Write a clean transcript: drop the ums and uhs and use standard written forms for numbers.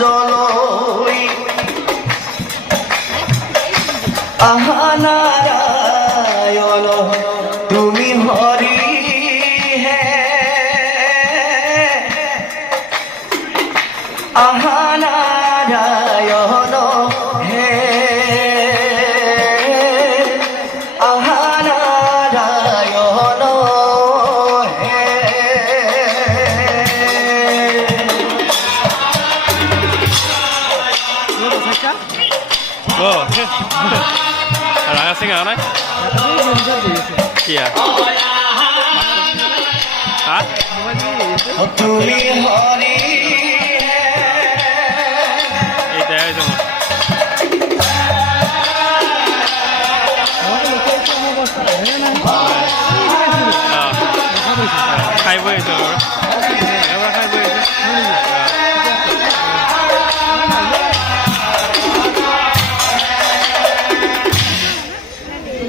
জলই আহা নারায়ণ তুমি হরি হে আহা নারায়ণ হে আহা নারায়ণ হে Raya sing ana? Iya. Hah? তুমি হরি